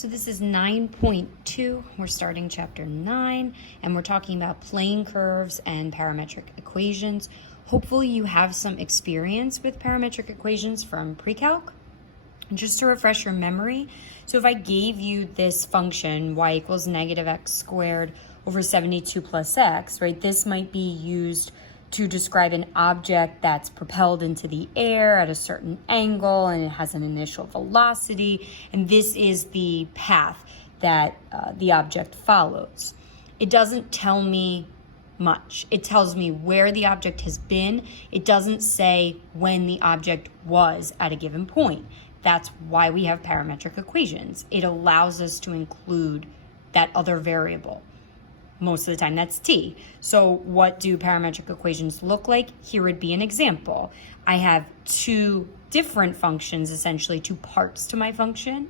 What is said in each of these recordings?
So this is 9.2. We're starting chapter 9, and we're talking about plane curves and parametric equations. Hopefully you have some experience with parametric equations from pre-calc. Just to refresh your memory, so if I gave you this function, y equals negative x squared over 72 plus x, right, this might be used to describe an object that's propelled into the air at a certain angle and it has an initial velocity, and this is the path that the object follows. It doesn't tell me much. It tells me where the object has been. It doesn't say when the object was at a given point. That's why we have parametric equations. It allows us to include that other variable. Most of the time that's t. So what do parametric equations look like? Here would be an example. I have two different functions, essentially two parts to my function,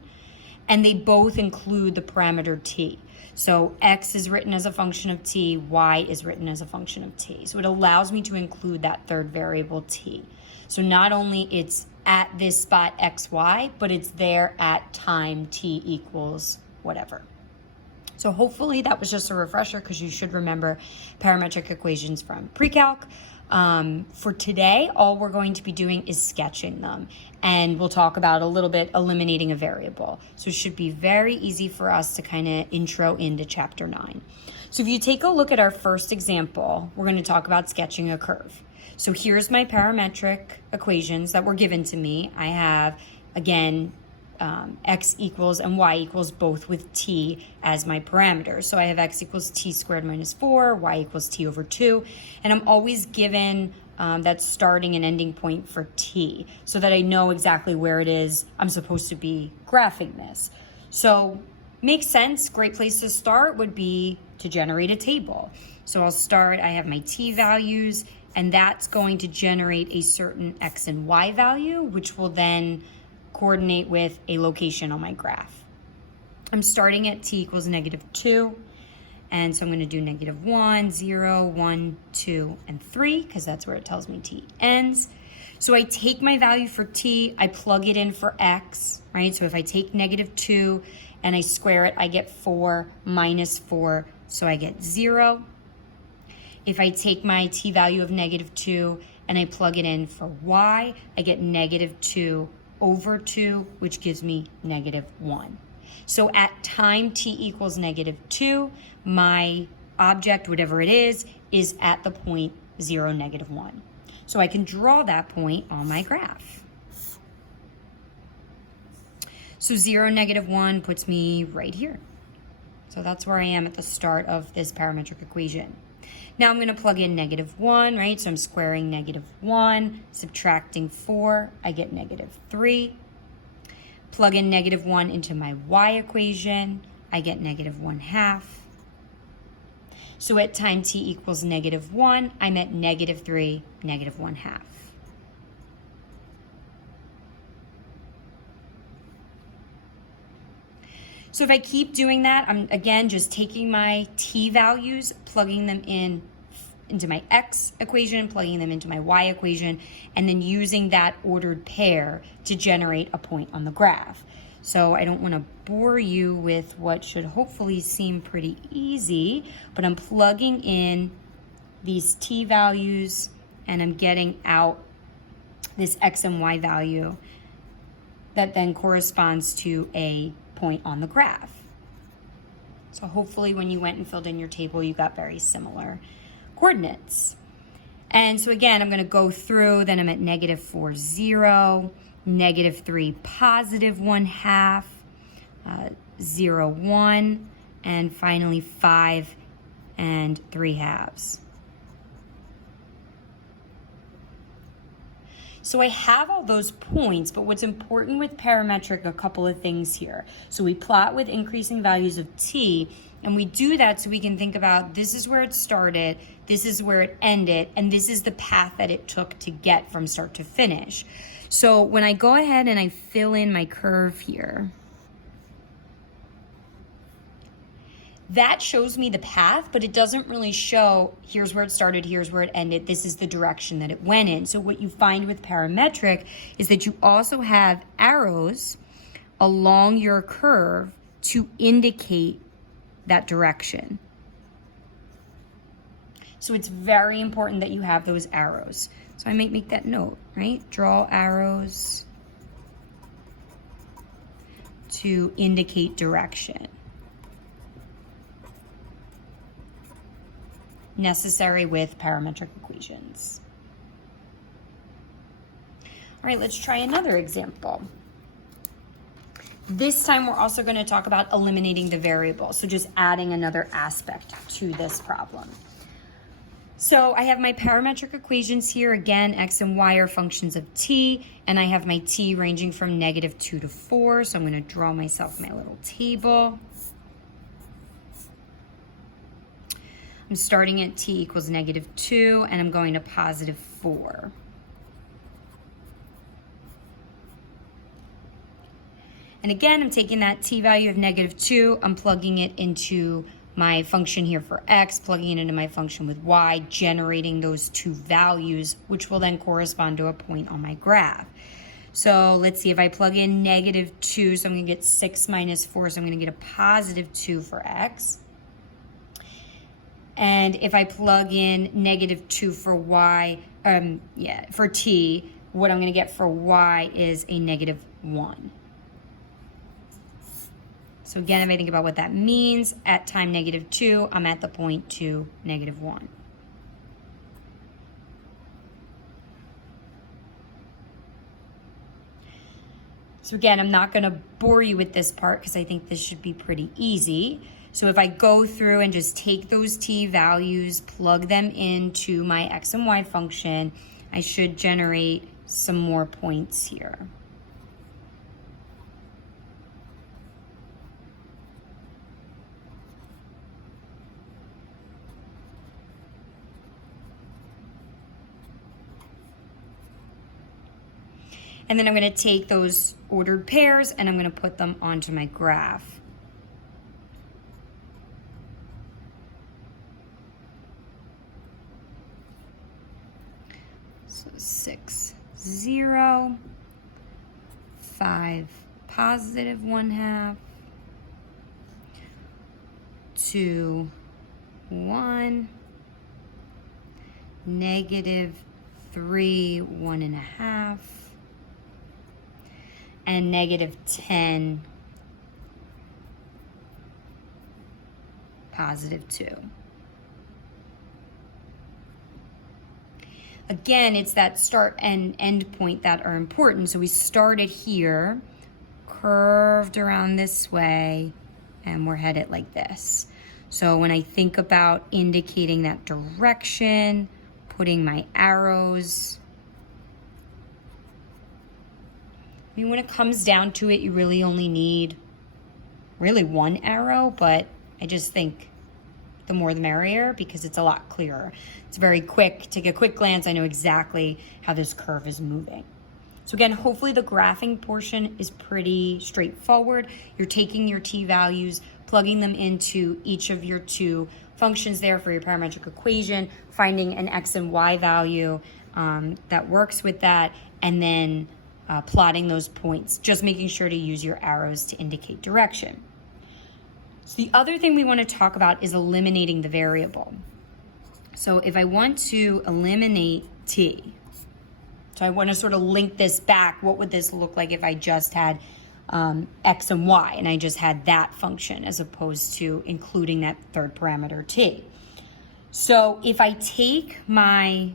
and they both include the parameter t. So x is written as a function of t, y is written as a function of t. So it allows me to include that third variable t. So not only it's at this spot xy, but it's there at time t equals whatever. So hopefully that was just a refresher, because you should remember parametric equations from pre-calc. For today, all we're going to be doing is sketching them, and we'll talk about a little bit eliminating a variable. So it should be very easy for us to kind of intro into chapter 9. So if you take a look at our first example, we're going to talk about sketching a curve. So here's my parametric equations that were given to me. I have, again, x equals and y equals both with t as my parameters. So I have x equals t squared minus 4, y equals t over 2, and I'm always given that starting and ending point for t, so that I know exactly where it is I'm supposed to be graphing this. So makes sense. Great place to start would be to generate a table. So I'll start, I have my t values, and that's going to generate a certain x and y value, which will then coordinate with a location on my graph. I'm starting at t equals negative 2, and so I'm going to do negative 1, 0, 1, 2, and 3, because that's where it tells me t ends. So I take my value for t, I plug it in for x, right? So if I take negative 2 and I square it, I get 4 minus 4, so I get 0. If I take my t value of negative 2 and I plug it in for y, I get negative 2 over 2, which gives me negative 1. So at time t equals negative 2, my object, whatever it is at the point 0, negative 1. So I can draw that point on my graph. So 0, negative 1 puts me right here. So that's where I am at the start of this parametric equation. Now I'm going to plug in negative 1, right? So I'm squaring negative 1, subtracting 4, I get negative 3. Plug in negative 1 into my y equation, I get negative 1/2. So at time t equals negative 1, I'm at negative 3, negative 1/2. So if I keep doing that, I'm again just taking my t values, plugging them into my x equation, plugging them into my y equation, and then using that ordered pair to generate a point on the graph. So I don't want to bore you with what should hopefully seem pretty easy, but I'm plugging in these t values and I'm getting out this x and y value that then corresponds to a point on the graph. So hopefully when you went and filled in your table, you got very similar coordinates. And so again, I'm going to go through, then I'm at negative 4, 0, negative 3, positive 1/2, 0, 1, and finally 5 and 3/2. So I have all those points, but what's important with parametric, a couple of things here. So we plot with increasing values of t, and we do that so we can think about this is where it started, this is where it ended, and this is the path that it took to get from start to finish. So when I go ahead and I fill in my curve here, that shows me the path, but it doesn't really show here's where it started, here's where it ended, this is the direction that it went in. So what you find with parametric is that you also have arrows along your curve to indicate that direction. So it's very important that you have those arrows. So I might make that note, right? Draw arrows to indicate direction. Necessary with parametric equations. All right, let's try another example. This time we're also going to talk about eliminating the variable, so just adding another aspect to this problem. So I have my parametric equations here. Again, x and y are functions of t, and I have my t ranging from -2 to 4, so I'm going to draw myself my little table. I'm starting at t equals -2, and I'm going to +4. And again, I'm taking that t value of -2, I'm plugging it into my function here for x, plugging it into my function with y, generating those two values, which will then correspond to a point on my graph. So let's see, if I plug in -2, so I'm going to get 6 minus 4, so I'm going to get a +2 for x. And if I plug in -2 for y, for t, what I'm going to get for y is a -1. So again, if I think about what that means, at time -2, I'm at the point to -1. So again, I'm not going to bore you with this part because I think this should be pretty easy. So if I go through and just take those t values, plug them into my x and y function, I should generate some more points here. And then I'm going to take those ordered pairs and I'm going to put them onto my graph. So 6, 0, 5, +1/2, 2, 1, -3, 1.5, and -10, +2. Again, it's that start and end point that are important. So we started here, curved around this way, and we're headed like this. So when I think about indicating that direction, putting my arrows, I mean, when it comes down to it, you really only need really one arrow, but I just think the more the merrier because it's a lot clearer. It's very quick. Take a quick glance. I know exactly how this curve is moving. So again, hopefully the graphing portion is pretty straightforward. You're taking your t values, plugging them into each of your two functions there for your parametric equation, finding an x and y value that works with that, and then plotting those points, just making sure to use your arrows to indicate direction. So the other thing we want to talk about is eliminating the variable. So if I want to eliminate t, so I want to sort of link this back, what would this look like if I just had x and y and I just had that function as opposed to including that third parameter t? So if I take my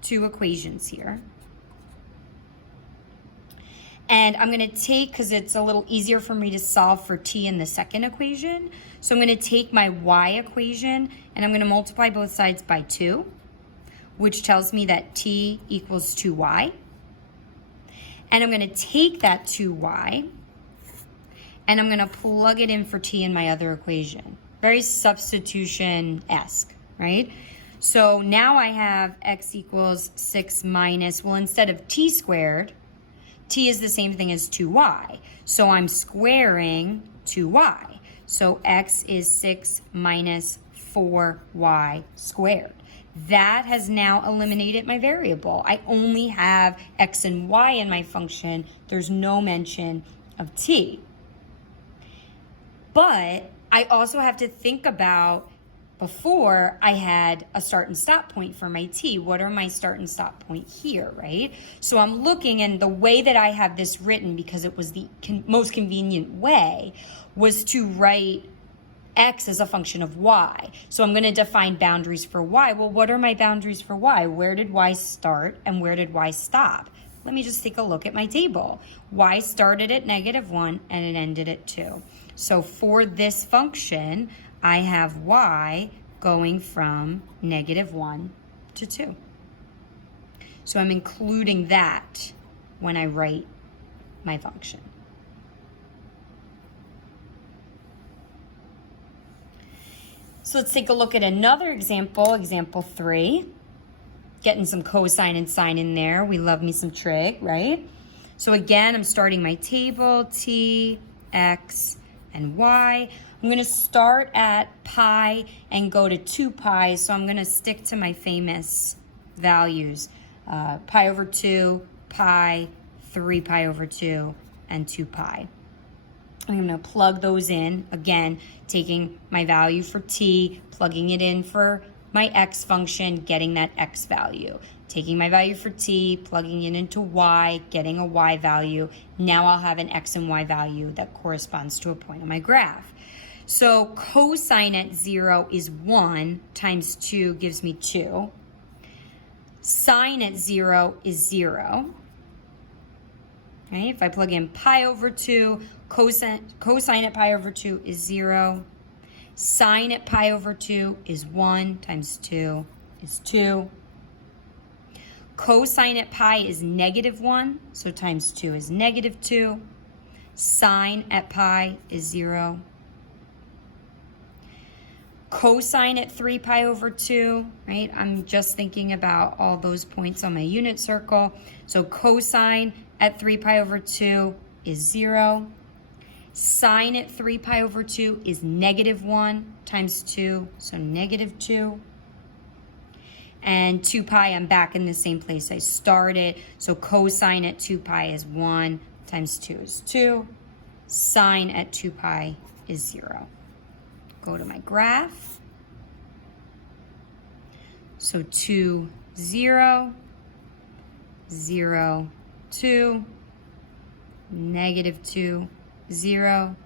two equations here, and I'm going to take, because it's a little easier for me to solve for t in the second equation, so I'm going to take my y equation and I'm going to multiply both sides by 2, which tells me that t equals 2y. And I'm going to take that 2y and I'm going to plug it in for t in my other equation. Very substitution-esque, right? So now I have x equals 6 minus, well, instead of t squared, t is the same thing as 2y. So I'm squaring 2y. So x is 6 minus 4y squared. That has now eliminated my variable. I only have x and y in my function. There's no mention of t. But I also have to think about, before I had a start and stop point for my t. What are my start and stop point here, right? So I'm looking, and the way that I have this written, because it was the most convenient way, was to write x as a function of y. So I'm going to define boundaries for y. Well, what are my boundaries for y? Where did y start and where did y stop? Let me just take a look at my table. Y started at -1 and it ended at 2. So for this function, I have y going from -1 to 2. So I'm including that when I write my function. So let's take a look at another example, example 3. Getting some cosine and sine in there. We love me some trig, right? So again, I'm starting my table, t, x, and y. I'm going to start at pi and go to 2 pi, so I'm going to stick to my famous values. Pi over 2, pi, 3 pi over 2, and 2 pi. I'm going to plug those in, again, taking my value for t, plugging it in for my x function, getting that x value. Taking my value for t, plugging it into y, getting a y value. Now I'll have an x and y value that corresponds to a point on my graph. So cosine at 0 is 1 times 2 gives me 2. Sine at 0 is 0. Right? If I plug in pi over 2, cosine at pi over 2 is 0. Sine at pi over 2 is 1 times 2 is 2. Cosine at pi is -1, so times 2 is -2. Sine at pi is 0. Cosine at 3 pi over 2, right? I'm just thinking about all those points on my unit circle. So cosine at 3 pi over 2 is 0. Sine at 3 pi over 2 is -1 times 2, so -2. And 2 pi, I'm back in the same place I started. So cosine at 2 pi is 1 times 2 is 2. Sine at 2 pi is 0. Go to my graph. So 2, 0, 0, 2, -2, 0,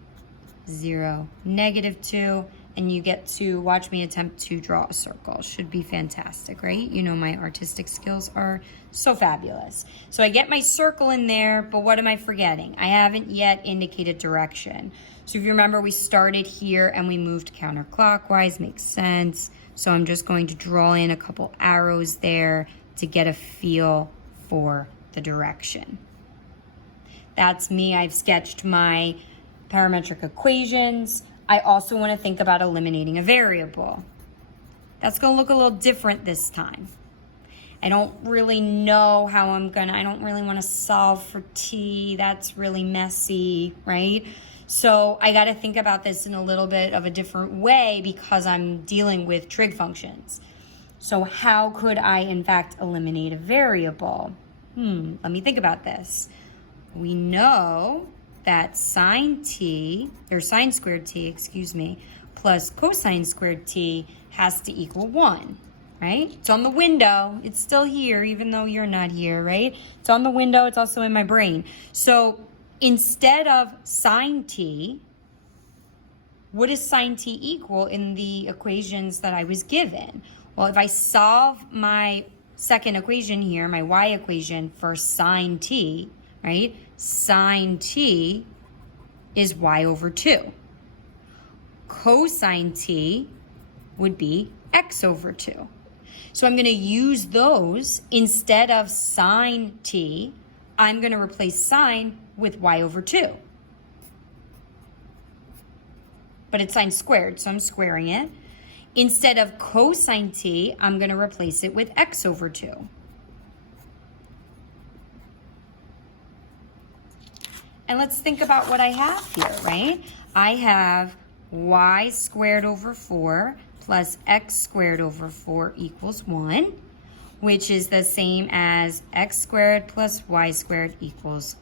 0, -2, and you get to watch me attempt to draw a circle. Should be fantastic, right? You know my artistic skills are so fabulous. So I get my circle in there, but what am I forgetting? I haven't yet indicated direction. So if you remember, we started here and we moved counterclockwise, makes sense. So I'm just going to draw in a couple arrows there to get a feel for the direction. That's me. I've sketched my parametric equations. I also want to think about eliminating a variable. That's going to look a little different this time. I don't really know how I don't really want to solve for t. That's really messy, right? So I got to think about this in a little bit of a different way because I'm dealing with trig functions. So how could I, in fact, eliminate a variable? Let me think about this. We know that sine squared t, plus cosine squared t has to equal 1, right? It's on the window. It's still here, even though you're not here, right? It's on the window. It's also in my brain. So instead of sine t, what does sine t equal in the equations that I was given? Well, if I solve my second equation here, my y equation for sine t, right? Sine t is y over 2. Cosine t would be x over 2. So I'm going to use those. Instead of sine t, I'm going to replace sine with y over 2. But it's sine squared, so I'm squaring it. Instead of cosine t, I'm going to replace it with x over 2. And let's think about what I have here, right? I have y squared over 4 plus x squared over 4 equals 1, which is the same as x squared plus y squared equals